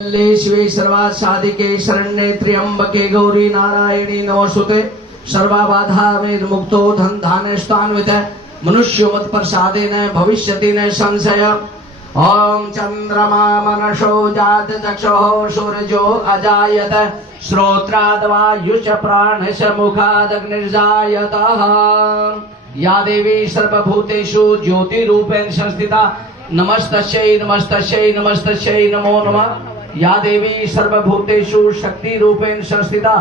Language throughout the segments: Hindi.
शिवे सर्वात् साधिके शरण्ये त्र्यंबके गौरी नारायणी नमोस्तुते सर्वबाधा विमुक्तो धन धान्यस्तान्वित मनुष्यो मत प्रसादेन भविष्यति न संशय। ओम चंद्रमा मनसो जात चक्षुः सूर्यो अजायत श्रोत्राद् वायुश्च प्राणश्च मुखाद् अग्निर्जायतः। या देवी सर्वभूतेषु ज्योतिरूपेण संस्थिता नमस्तस्यै नमस्तस्यै नमस्तस्यै नमो नमः। या देवी सर्वभूतेषु शक्ति रूपेण संस्थिता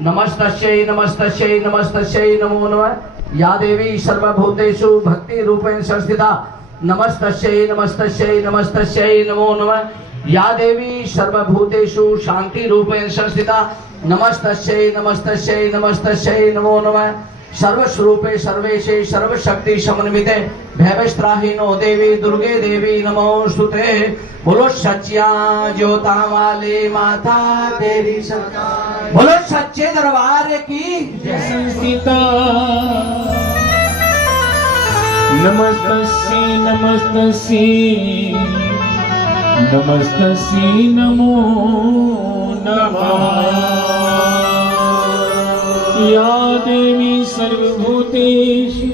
नमस्तस्यै नमस्तस्यै नमस्तस्यै नमो नमः। या देवी सर्वभूतेषु भक्ति रूपेण संस्थिता नमस्तस्यै नमस्तस्यै नमस्तस्यै नमो नमः। या देवी सर्वभूतेषु शांति रूपेण संस्थिता नमस्तस्यै नमस्तस्यै नमस्तस्यै नमो नमः। सर्वस्वरूपे सर्वेशे सर्वशक्ति समन्विते भैवस्त्राहिनो देवी दुर्गे देवी नमोस्तुते। बोलो सच्चिया ज्योता वाले माता तेरी सरकार। बोलो सच्चे दरबार की जय। सीता नमस्तस्यै नमस्तस्यै नमस्तस्यै नमो नमः। या देवी सर्वभूतेषु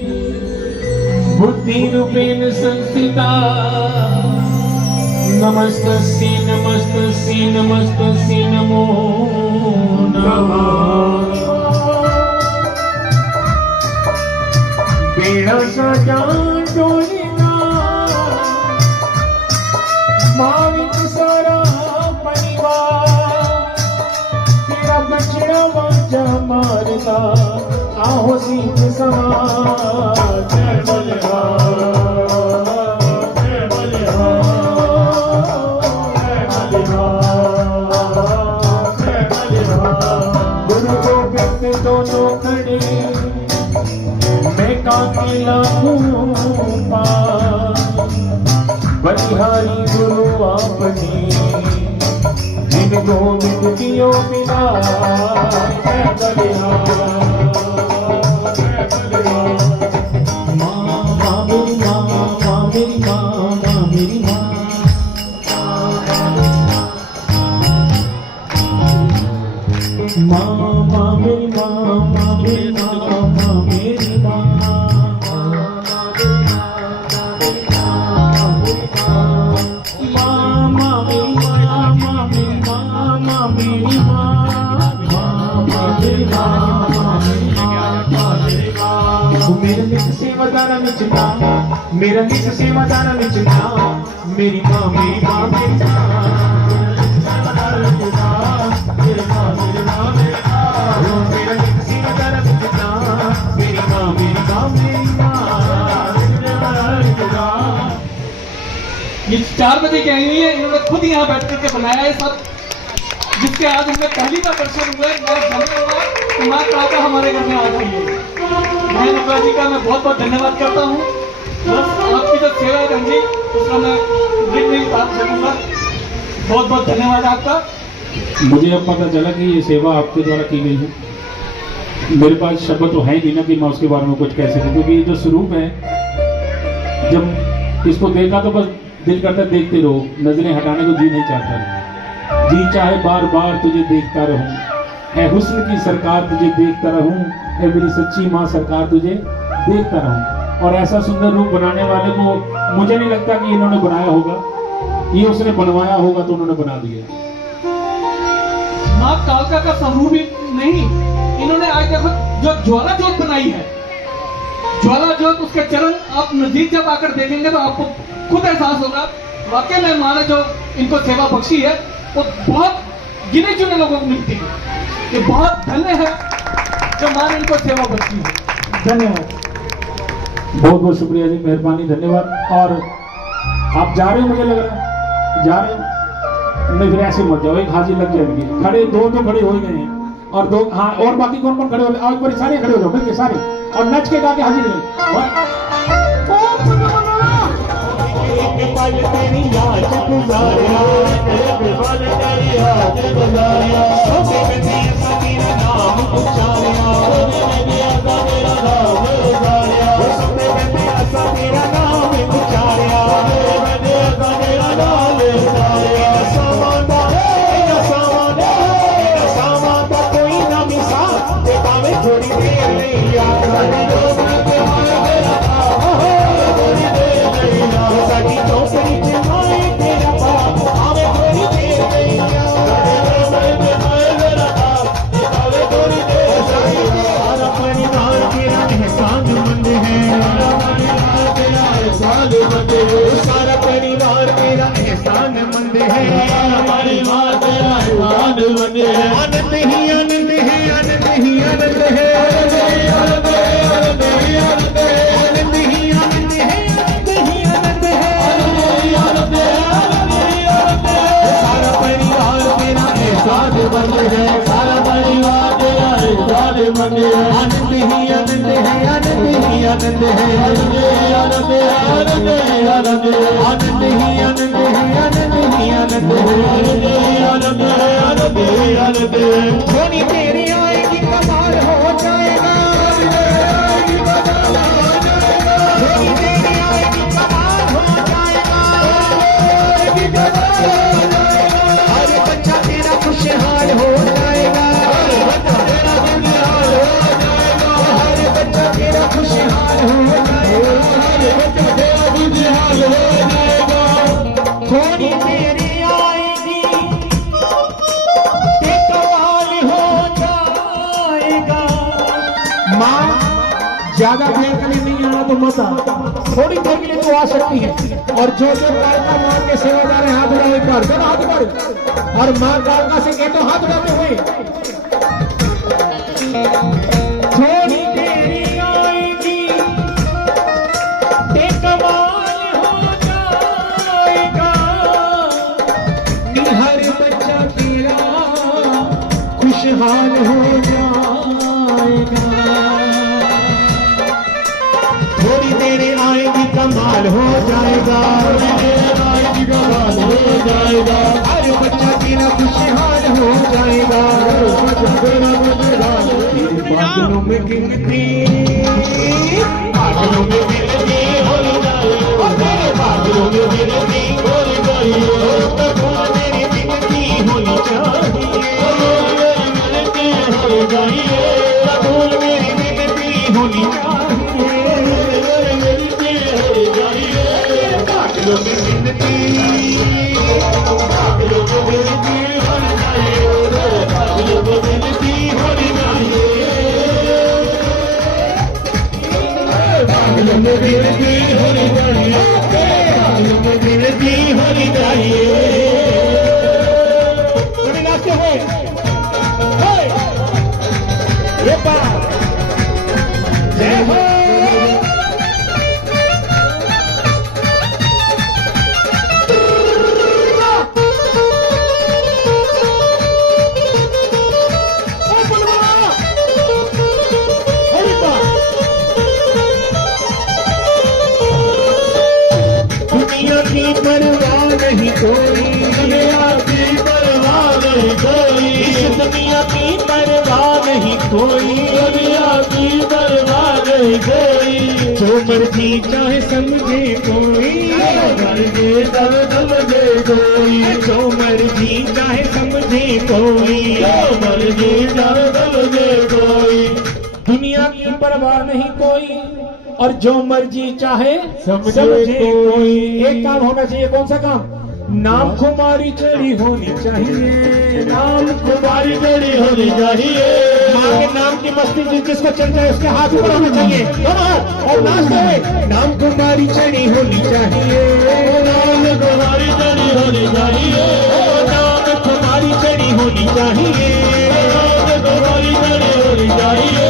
बुद्धिरूपेण संस्थिता नमस्तस्यै नमस्तस्यै नमस्तस्यै नमो नमः। बेड़ा सजा डोलिना माविक सारा परिवार तेरा बछड़ा वाजा मारता आहो सीत सवार। जय बलराम जय बलराम जय बलराम जय बलराम। गुरु गोविंद दोनों खड़े मैं काकेला हूँ बलिहारी गुरु आपने जिन गोविंद कियो मिला। जय बलिहारी जय बलिहारी। माँ मेरी माँ मेरी माँ मेरी माँ। माँ मेरी माँ मेरी माँ मेरी माँ। मेरा नित सेवादारा में चुना मेरा नित सेवादारा में चुना मेरी माँ मेरी माँ मेरी माँ। मेरी माँ मेरी माँ मेरी माँ। मेरा नित सेवादारा में चुना मेरी माँ मेरी माँ मेरी माँ। ये 4 बजे की आई हुई है, इन्होंने खुद यहाँ बैठ करके बनाया है सब, जिसके आज हमें पहली बार दर्शन हुए। मैं धन्य हुआ कि माँ काका हमारे घर में आ गई है। मैं नवराज जी का मैं बहुत बहुत धन्यवाद करता हूँ। बस आपकी जो सेवा है बहन जी उसका मैं नहीं बात करूँगा। बहुत बहुत धन्यवाद आपका। मुझे अब पता चला कि ये सेवा आपके द्वारा की गई है। मेरे पास शब्द तो है ही नहीं ना कि मैं उसके बारे में कुछ कह सकूं, क्योंकि ये जो स्वरूप है जब इसको देखा तो बस दिल करता देखते रहो, नजरें हटाने को जी नहीं चाहता। जी चाहे बार बार तुझे देखता रहूं, ऐ हुस्न की सरकार तुझे देखता रहूं, ऐ मेरी सच्ची माँ सरकार तुझे देखता रहूं। और ऐसा सुंदर रूप बनाने वाले को मुझे नहीं लगता कि इन्होंने बनाया होगा, ये उसने बनवाया होगा तो उन्होंने बना दिया। माँ कालका का स्वरूप ही नहीं, इन्होंने आज देखो जो ज्वाला ज्योत बनाई है, ज्वाला ज्योत उसके चरण आप नजदीक जब आकर देखेंगे तो आपको खुद एहसास होगा वाकई में माँ ने जो इनको सेवा बख्शी है वो बहुत गिने चुने लोगों को मिलती है। ये बहुत धन्य है जो माँ ने इनको सेवा बख्शी है। धन्यवाद। बहुत बहुत शुक्रिया जी, मेहरबानी, धन्यवाद। और आप जा रहे हो, मुझे लग रहा है जा रहे हो, नहीं फिर ऐसे मत जाओ, एक हाजिर लग जाएगी। खड़े दो तो खड़े हो ही गए हैं और दो, हाँ और बाकी कौन कौन खड़े हो, आज पर सारे खड़े हो जाओ मिलके सारे, और नच के गा के हाजिर हो। तेरी याद गुजारिया तेरे बाल तेरी याद गुजारिया तेरा नाम उच्चारिया तेरा नाम उच्चारिया तेरा नाम उच्चारिया आनंद ही आनंद है, आनंद ही आनंद है, आनंद ही आनंद है, आनंद ही आनंद है, आनंद ही आनंद है, आनंद ही आनंद है, आनंद ही आनंद है, आनंद ही आनंद है। सारा परिवार तेरा एहसास बंद है, सारा परिवार तेरा एहसास बंद है। आनंद ही आनंद है, आनंद ही आनंद है, आनंद ही आनंद है, आनंद ही आनंद है, आनंद ही आनंद है, आनंद ही आनंद है, आनंद ही आनंद है, आनंद ही आनंद है। थोड़ी तेरी आएगी कमाल हो जाएगा, थोड़ी तेरी आएगी कमाल हो जाएगा, हर बच्चा तेरा खुशहाल हो जाएगा, हर बच्चा तेरा खुशहाल हो जाएगा, हर बच्चा तेरा खुशहाल हो जाएगा, हर बच्चा तेरा खुशहाल हो जाएगा। थोड़ी तेरी आएगी ते कमाल हो जाएगा। माँ ज्यादा देर के लिए नहीं आना तो मत आ, थोड़ी देर के लिए तो आ सकती है। और जो जो कालका माँ के सेवादार है हाथ उठाए कर, चलो हाथ कर, और माँ कालका से कहे तो हाथ उठाते हुए। थोड़ी देरी आएगी ते कमाल हो जाएगा, हर बच्चा तेरा खुशहाल हो जाएगा। थोड़ी देर आएगी कमाल हो जाएगा, थोड़ी देर आएगी कमाल हो जाएगा, हर बच्चा तेरा खुशहाल हो जाएगा, हर बच्चा तेरा खुशहाल हो जाएगा। बादलों में गिनती, बादलों में गिनती हो जाए, और तेरे बादलों में गिनती हो जाए, मेरी गिनती होनी चाहिए, मेरी गिनती हो जाइए, मेरी गिनती होनी चाहिए, मेरी गिनती हो जाइए। बादलों में गिनती, बादलों में गिनती हो जाए, बादलों में गिनती होनी चाहिए, बादलों में गिनती होनी चाहिए, बादलों में गिनती होनी चाहिए। थोड़ी नाचते हुए, ये बात जय हो। दुनिया की परवाह नहीं कोई, दुनिया की परवाह नहीं कोई, इस दुनिया की परवाह नहीं कोई, दुनिया की परवाह नहीं कोई। जो मर्जी चाहे समझे कोई, मर्जी चाहे समझे कोई, जो मर्जी चाहे समझे कोई, मर्जी चाहे समझे कोई। दुनिया की परवाह नहीं कोई, और जो मर्जी चाहे समझे कोई। एक काम होना चाहिए, कौन सा काम? नाम खुमारी चढ़ी होनी चाहिए, नाम खुमारी चढ़ी होनी चाहिए। माँ के नाम की मस्ती जिसको चल जाए उसके हाथ ऊपर होना चाहिए, और नाचते हुए नाम खुमारी चढ़ी होनी चाहिए, नाम खुमारी चढ़ी होनी चाहिए, नाम खुमारी चढ़ी होनी चाहिए, नाम खुमारी चढ़ी होनी चाहिए।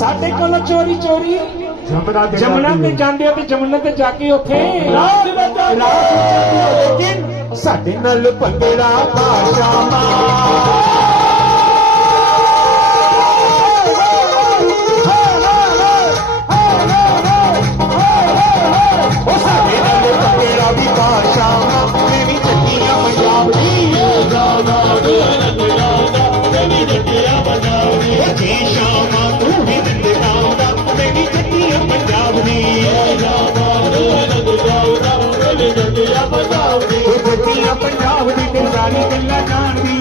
साढ़े कोल चोरी चोरी जमुना ते जांदे हो, जमुना ते जाके उथे लेकिन साडे नाल भंगड़ा पाशा भी पाशा मेरी चट्टियां पंजाब दी मेरी चट्टियां पंजाब दी जी शामा तू भी जिंदगांदा मेरी चट्टियां पंजाब दी चट्टियां पंजाब दी ते सारी गल्लां जानदी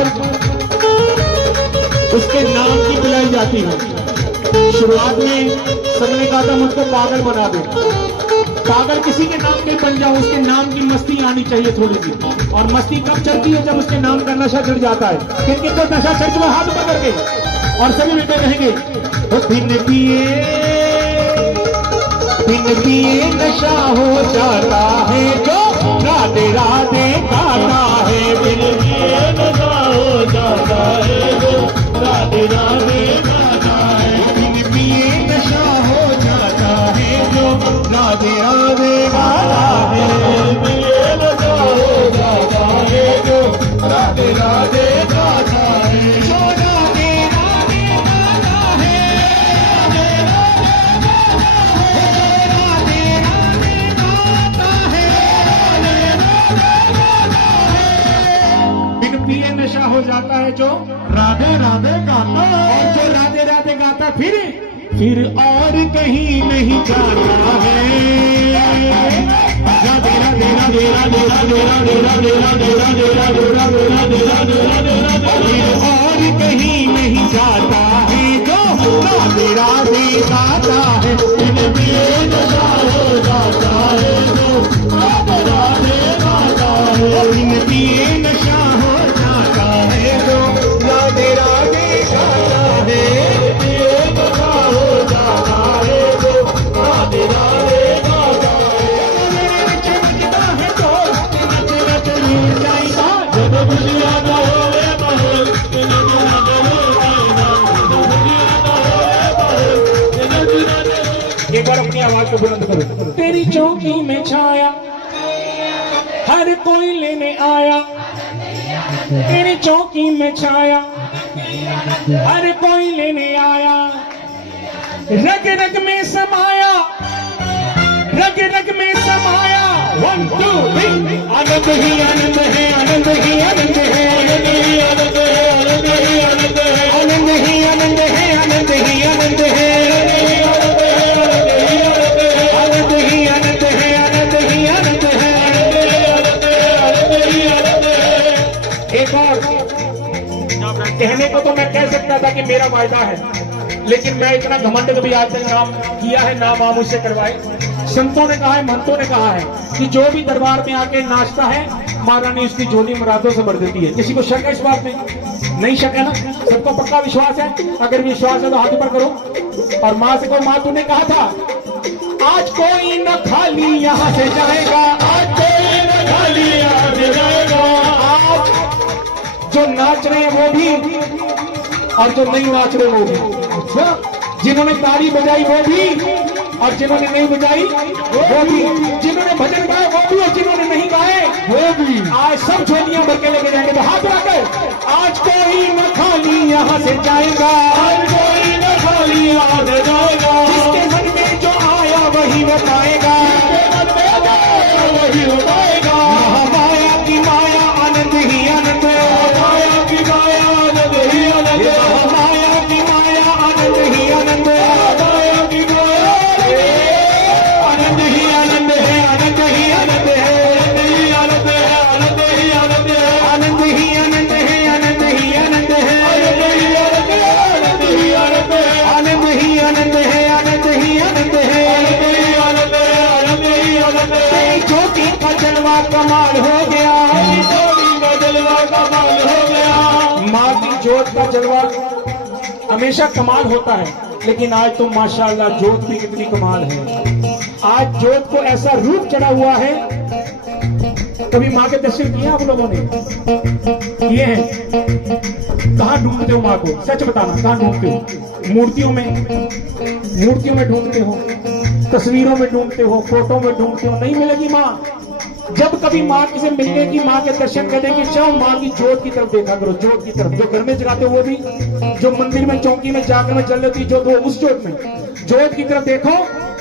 पर उसके नाम की बुलाई जाती है। शुरुआत में सबने कहा था मुझको पागल बना दो, पागल किसी के नाम पे बन जाओ, उसके नाम की मस्ती आनी चाहिए थोड़ी सी। और मस्ती कब चढ़ती है? जब उसके नाम का नशा चढ़ जाता है। किन को नशा चढ़ जाए हाथ पकड़ के, और सभी बेटे रहेंगे बिन पिए नशा हो जाता है जो राधे राधे गाता है। बिन पिए नशा हो जाता है जो राधे राधे गाता है। बिन पिए नशा हो जाता है जो राधे राधे गाता है। पिए नशा हो जाता है जो राधे राधे गाता है। जो राधे राधे गाता है, बिन पिए नशा हो जाता है जो राधे राधे गाता है। और जो राधे राधे गाता फिर और कहीं नहीं जाता है। राधे राधे राधे राधे राधे राधे राधे राधे राधे राधे राधे राधे राधे राधे राधे फिर और कहीं नहीं जाता है जो राधे राधे गाता है। बिन पिए नशा हो जाता है जो राधे राधे गाता है। बिन पिए नशा हो जाता है जो राधे राधे गाता है। पिए नशा हो जाता है जो राधे राधे गाता है। चमकता है तो नच नच मिल जाएगा जब खुशियां गाओगे महल। एक बार अपनी आवाज को बुलंद करो। तेरी चौकी में छाया हर कोई लेने आया। तेरी चौकी में छाया हर कोई लेने आया। रग रग में समाया, रग रग में समाया। 1 2 3 आनंद ही आनंद है, आनंद ही आनंद है, आनंद ही आनंद है, आनंद ही आनंद है, आनंद ही आनंद है, आनंद ही आनंद है, आनंद ही आनंद है, आनंद ही आनंद है, आनंद ही आनंद है। एक और कहने को तो मैं कह सकता था कि मेरा वायदा है, लेकिन मैं इतना घमंड कभी आज तक नाम किया है ना मां मुझसे करवाए। संतों ने कहा है, महंतों ने कहा है कि जो भी दरबार में आके नाचता है महारानी उसकी झोली मुरादों से भर देती है। किसी को शक है इस बात में? नहीं शक है ना? सबको पक्का विश्वास है? अगर विश्वास है तो हाथ ऊपर करो और मां से कहो, मां तूने कहा था आज कोई न खाली यहाँ से जाएगा, आज कोई न खाली यहाँ से जाएगा। आज जो नाच रहे हैं वो भी और जो नहीं नाच रहे वो भी, जिन्होंने ताली बजाई वो भी और जिन्होंने नहीं बजाई वो भी, जिन्होंने भजन गाए वो भी और जिन्होंने नहीं गाए वो भी। आज सब झोलियां भर के लेके जाएंगे। तो हाथ रखकर आज कोई न खाली यहाँ से जाएगा, आज कोई न खाली यहाँ से जाएगा। जिसके मन में जो आया वही बताएगा, वही बताएगा। माया की माया आनंद ही आनंद है, माया की माया आनंद ही आनंद है, माया की माया आनंद ही आनंद है, माया की माया आनंद ही आनंद है, आनंद ही आनंद है, आनंद ही आनंद है, आनंद ही आनंद है, आनंद ही आनंद है, आनंद ही आनंद है, आनंद ही आनंद है, आनंद ही आनंद है, आनंद ही आनंद है, आनंद ही आनंद है, आनंद ही आनंद है। ज्योति का जलवा कमाल हो गया, ज्योति का जलवा कमाल हो गया। माँ की ज्योत का जलवा हमेशा कमाल होता है, लेकिन आज तो माशाअल्लाह ज्योत भी कितनी कमाल है। आज ज्योत को ऐसा रूप चढ़ा हुआ है। कभी माँ के दर्शन किए आप लोगों ने? किए हैं? कहाँ ढूंढते हो माँ को? सच बताना, कहाँ ढूंढते हो? मूर्तियों में ढूंढते हो, तस्वीरों में ढूंढते हो, फोटो में ढूंढते हो, नहीं मिलेगी माँ। जब कभी माँ से मिलने की, माँ के दर्शन करने की चाहो, माँ की ज्योत की तरफ देखा करो, ज्योत की तरफ। जो घर में जगाते हो वो भी, जो मंदिर में चौकी में जाकर में जल रही ज्योत, वो उस ज्योत में, ज्योत की तरफ देखो।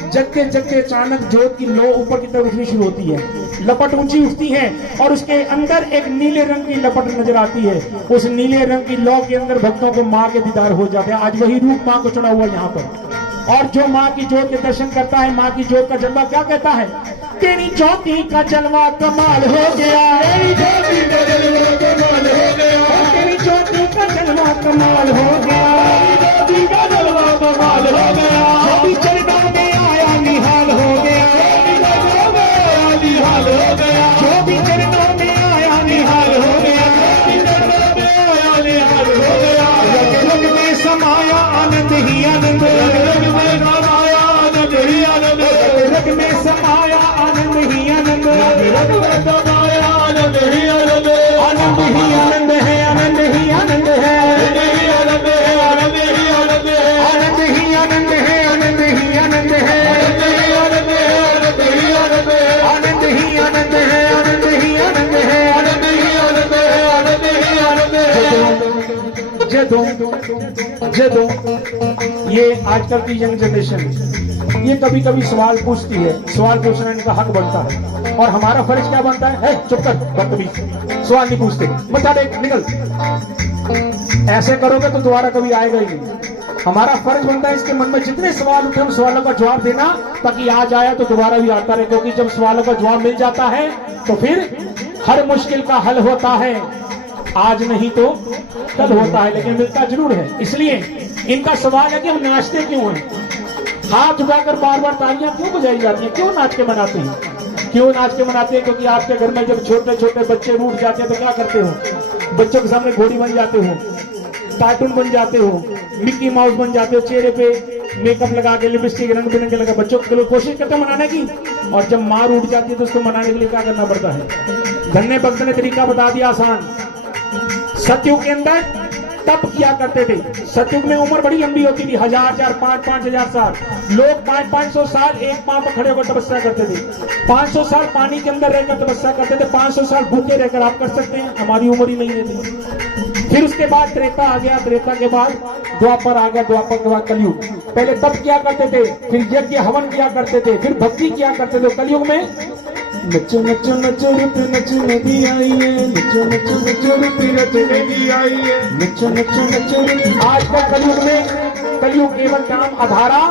जगते जगते अचानक ज्योत की लो ऊपर की तरफ उठनी शुरू होती है, लपट ऊंची उठती है और उसके अंदर एक नीले रंग की लपट नजर आती है। उस नीले रंग की लो के अंदर भक्तों को माँ के दीदार हो जाते हैं। आज वही रूप माँ को चढ़ा हुआ यहाँ पर। और जो माँ की ज्योत के दर्शन करता है, माँ की ज्योत का जलवा क्या कहता है? तेरी चौकी का जलवा कमाल हो गया, तेरी चौकी का जलवा कमाल हो गया, तेरी चौकी का जलवा कमाल हो गया, तेरी चौकी का जलवा कमाल हो गया, जो भी चरणों में आया निहाल हो गया, निहाल हो गया, जो भी चरणों में आया निहाल हो गया, निहाल हो गया, रग रग में समाया आनंद ही आनंद, रग में समाया आनंद ही आनंद, रग में समाया आनंद ही आनंद, रग में समाया आनंद ही आनंद, आनंद ही आनंद है, आनंद ही आनंद है, आनंद ही आनंद है, आनंद ही आनंद है, आनंद ही आनंद है, आनंद ही आनंद है, आनंद ही आनंद है, आनंद ही आनंद है, आनंद ही आनंद है, आनंद ही आनंद है, आनंद ही आनंद है, जदों ये आजकल की यंग जनरेशन ये कभी कभी सवाल पूछती है, सवाल पूछना इनका हक बनता है, और हमारा फर्ज क्या बनता है चुप कर, बदतमीज, सवाल नहीं पूछते, मत देख निकल, ऐसे करोगे तो दोबारा कभी आएगा ही नहीं। हमारा फर्ज बनता है इसके मन में जितने सवाल उठे उन सवालों का जवाब देना, ताकि आज आया तो दोबारा भी आता रहे, क्योंकि जब सवालों का जवाब मिल जाता है तो फिर हर मुश्किल का हल होता है, आज नहीं तो कल होता है, लेकिन मिलता जरूर है। इसलिए इनका सवाल है कि हम नाचते क्यों हैं, हाथ उठाकर बार बार तालियां क्यों बजाई जाती हैं, क्यों नाच के मनाते हैं, क्यों नाच के मनाते हैं? क्योंकि आपके घर में जब छोटे छोटे बच्चे रूठ जाते हैं तो क्या करते हो, बच्चों के सामने घोड़ी बन जाते हो, कार्टून बन जाते हो, मिक्की माउस बन जाते हो, चेहरे पे मेकअप लगा के लिपस्टिक रंग बिरंगे लगा बच्चों के लिए कोशिश करते हैं मनाने की, और जब माँ रूठ जाती है तो उसको मनाने के लिए क्या करना पड़ता है। धन्य भक्त ने तरीका बता दिया आसान। सतयुग के अंदर तप किया करते थे, सतयुग में उम्र बड़ी लंबी होती थी, 1000 5,000 साल, लोग 500 साल एक पांव पर खड़े होकर तपस्या करते थे, 500 साल पानी के अंदर रहकर तपस्या करते थे, 500 साल भूखे रहकर आप कर सकते हैं, हमारी उम्र ही नहीं रहती। फिर उसके बाद त्रेता आ गया, त्रेता के बाद द्वापर आ गया, द्वापर के बाद कलयुग। पहले तप किया करते थे, फिर यज्ञ हवन किया करते थे, फिर भक्ति किया करते थे। कलयुग में नचो नचो नचो रुत नच नदी आई है, नचो नचो नचो रुत नच नदी आई है, नचो नचो नचो रुत। आज का कलयुग में, कलयुग केवल नाम आधारा,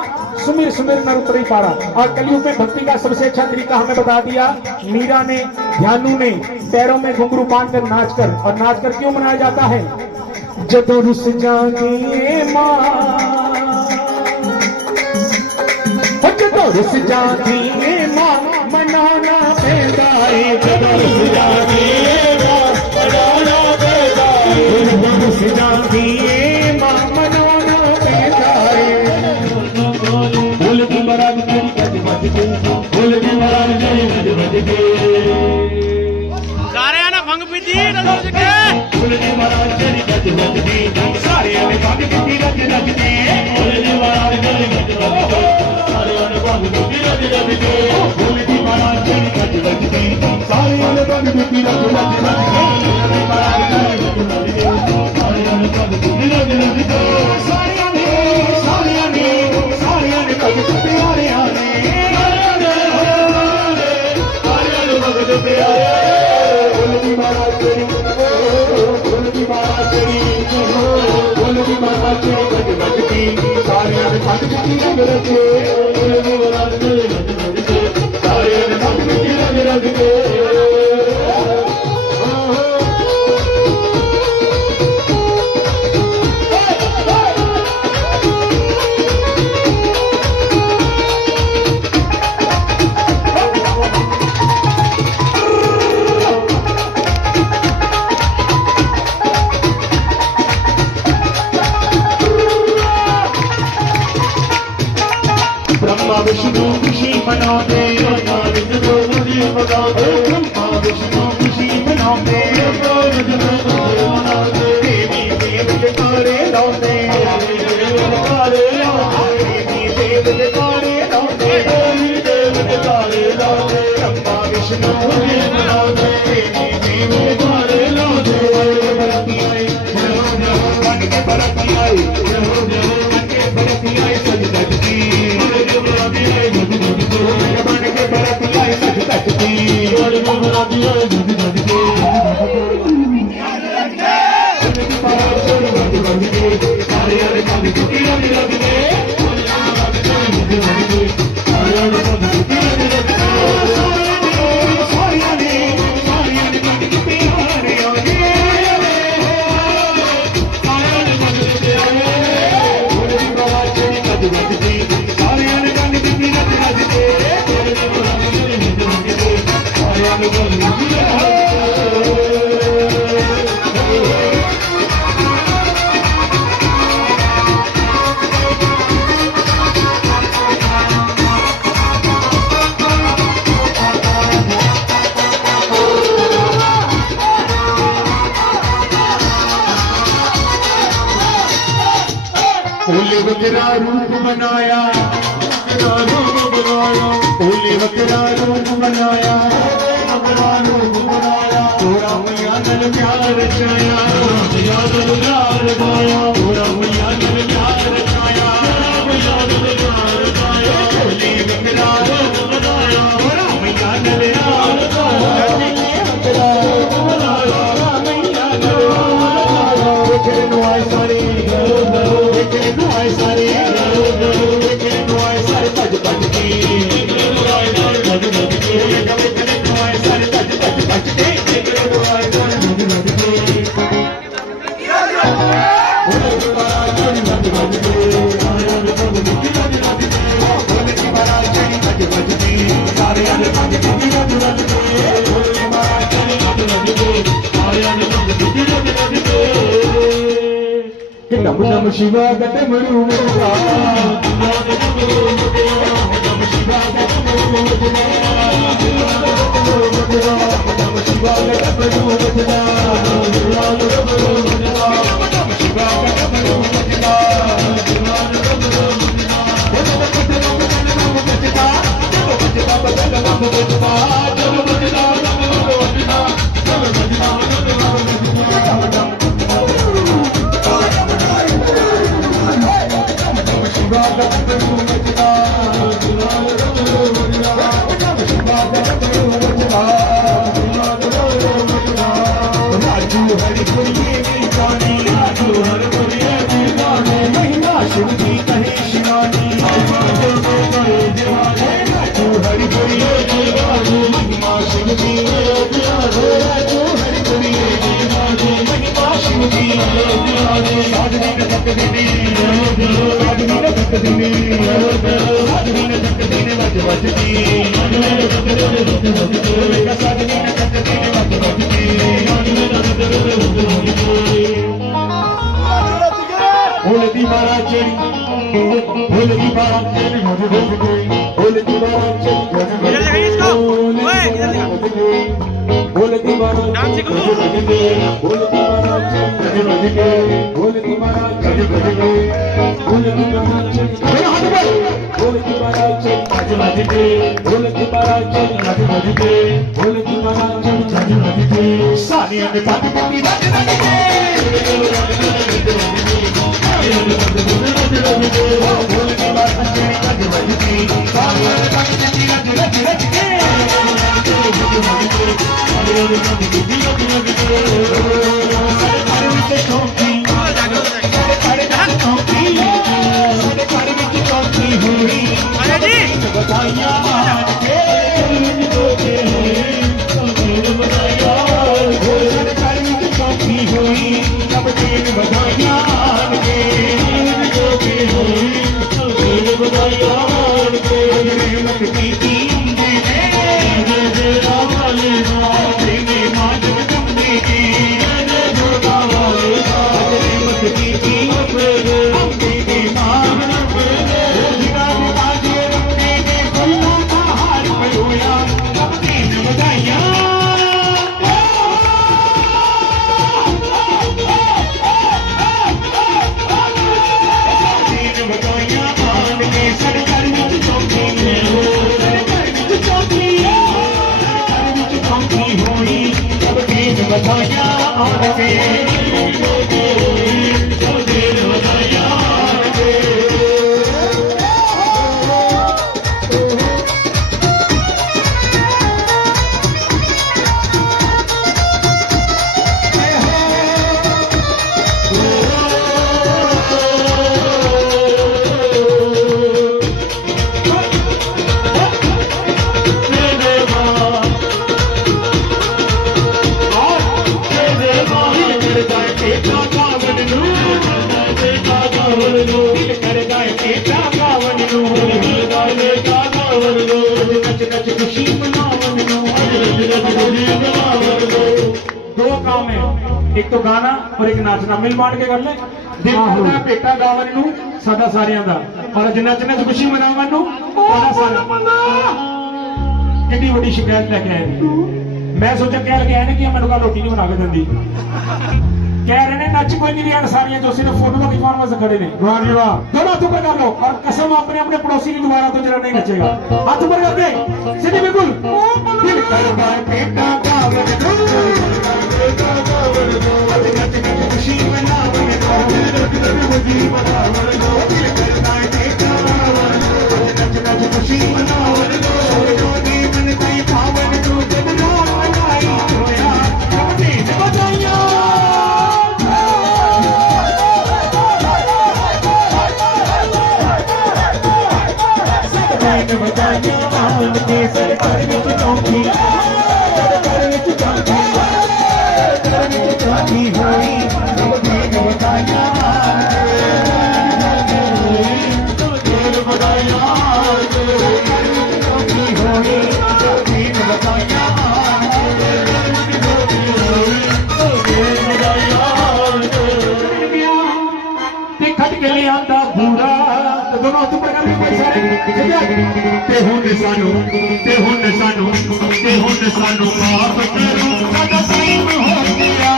सुमिर सुमिर नर उतरी पारा। और कलयुग में भक्ति का सबसे अच्छा तरीका हमें बता दिया मीरा ने, ध्यानु ने, पैरों में घुंघरू बांधकर नाचकर। और नाचकर क्यों मनाया जाता है? जदों रुस जागे मां, जदों रुस जागे मां मनाना पैदा है, जदों रुस जागे मां मनाना पैदा है, जदों रुस जागे मां मनाना पैदा है। बोल की बरात तेरी गज बज के, बोल की बरात तेरी गज बज के, सारे आना भंग पीती रज के, बोल की बरात तेरी गज बज के, सारे आने भंग पीती रज रज के, बोल की बरात तेरी गज बज के, सारे आने भंग पीती रज रज के, बोल की बरात तेरी गज बज के, सारे आने भंग पीती रज रज के, बोल की बरात तेरी गज बज के, सारे आने भंग पीती रज रज के, सारे आने भगत प्यारे आने, सारे आने भगत प्यारे, बोल की बरात तेरी, बोल की बरात तेरी, बोल की बरात तेरी गज बज के, सारे आने भंग पीती रज रज के, बोल की बरात तेरी गज बज के, सारे आने भंग पीती रज रज के। ब्रह्मा विष्णु खुशी मनाते, ब्रह्मा विष्णु खुशी मनाते, ब्रह्मा विष्णु खुशी मनाते, ब्रह्मा विष्णु खुशी मनाते, देवी देव जयकारे लाते, देवी देव जयकारे लाते, देवी देव जयकारे लाते, देवी देव जयकारे लाते, ब्रह्मा विष्णु खुशी मनाते, देवी देव जयकारे लाते। बरती आई मन के बरती आई, मन के बरती आई सज सज की, मन के बरती आई सज सज की, मन के बरती आई सज सज की, मन के बरती आई सज सज की, सारे आने भंग पीती रज रज के, सारे आने भंग पीती रज रज के, ओले बकरा रूप बनाया, ओले बकरा रूप बनाया, तोरा मैया नल प्यार रचाया, मैया नल प्यार रचाया, तोरा मैया नल प्यार रचाया, मैया नल प्यार रचाया, ओले बकरा रूप बनाया, तोरा मैया नल प्यार रचाया, बकरा रूप बनाया, मैया नल प्यार रचाया, सारे सारे भज भज के नम नम शिवा गट मरु मुरुगा, नम शिवा गट मरु मुरुगा, नम शिवा गट मरु मुरुगा, नम शिवा गट मरु मुरुगा, शिव जी कहे शिवानी, हरि बोलिए महिमा शिव जी, हरि बोलिए महिमा शिव जी, साधनी न धक देने, साधनी न धक देने, साधनी न धक देने वज वज दी, साधनी न धक देने वज वज दी, बोलती मारा चली, बोलती मारा चली, मुझे बोल गई, बोलती मारा चली, इधर लगा इसको, ओए इधर लगा, बोलती मारा डांस सीखो, बोलती मारा चली, बोलती मारा चली, बोलती मारा चली, बोलती मारा चली, बोलती मारा चली, बोलती मारा चली, सानिया ने बात की रज रज के, बोलती मारा चली, रज रज के, सानिया ने बात की रज रज रज के, एक एक तो गाना और एक नाचना मिल बांट के कर ले दिल करदा भेटा गावन नू साडा सारियां दा और जिन्ना जिन्ना खुशी मनावन नू साडा सारा कितनी बड़ी शिकायत लेके आए ने। मैं सोचा कह लगे ने कि मैंने कल रोटी नहीं बना के देंदी कह रहे ने नच कोई नहीं रहा सारियां जो सिर्फ फोटो खिंचवाने वास्ते खड़े ने। वाह जी वाह दोनों हाथ ऊपर कर लो और कसम अपने अपने पड़ोसी की दोबारा तो जरा नहीं नचेगा। हाथ ऊपर करके सीधी बिल्कुल दिल करदा भेटा गावन खुशी मनावन खुशी मनावन ते हुन सानू माफ करो साडा टाइम हो गया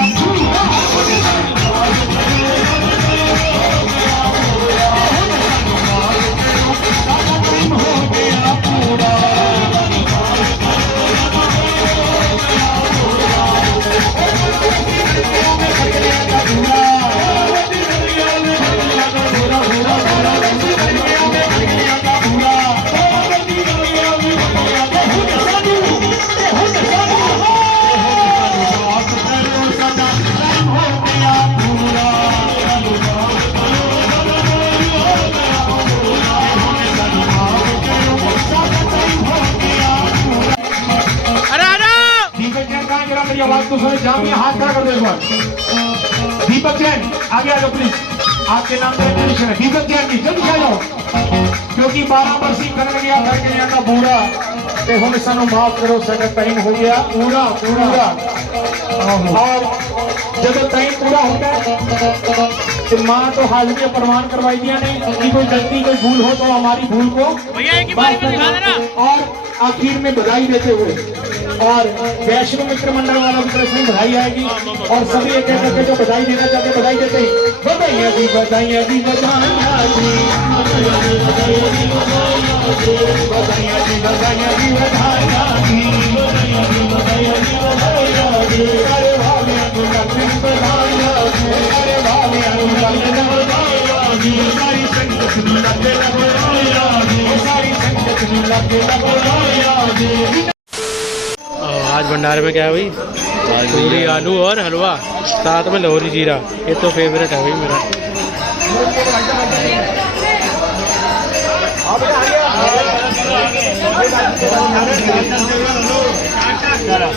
आवाज तो सुने जामिया हाथ खड़ा कर दो एक बार। दीपक जैन आगे आ जाओ प्लीज आपके नाम पे कंडीशन है। दीपक जैन जी जल्दी आ जाओ क्योंकि 12 बरसी कर गया घर के जाना बूढ़ा ते हुन सानू माफ करो साडा टाइम हो गया पूरा पूरा और जब टाइम पूरा होता है तो माँ तो हाजिरी प्रमाण करवाई दिया नहीं कि कोई गलती कोई भूल हो तो हमारी भूल को और आखिर में बधाई देते हुए और वैष्णो मित्र मंडल वालों की तरफ से बधाई आएगी और सभी एक एक करके जो बधाई देना चाहते बधाई देते ही बधाइयाँ दी बधाइयाँ दी बधाइयाँ दी बधाइयाँ दी बधाइयाँ दी बधाइयाँ दी बधाइयाँ दी अरे भाभी बधाइयाँ अरे भाभी बधाइयाँ सारी संगत लगे बधाइयाँ सारी संगत लगे बधाइयाँ। आज भंडारे में क्या है भाई? पूरी आलू और हलवा साथ में लोहरी जीरा, ये तो फेवरेट है भाई मेरा। चलो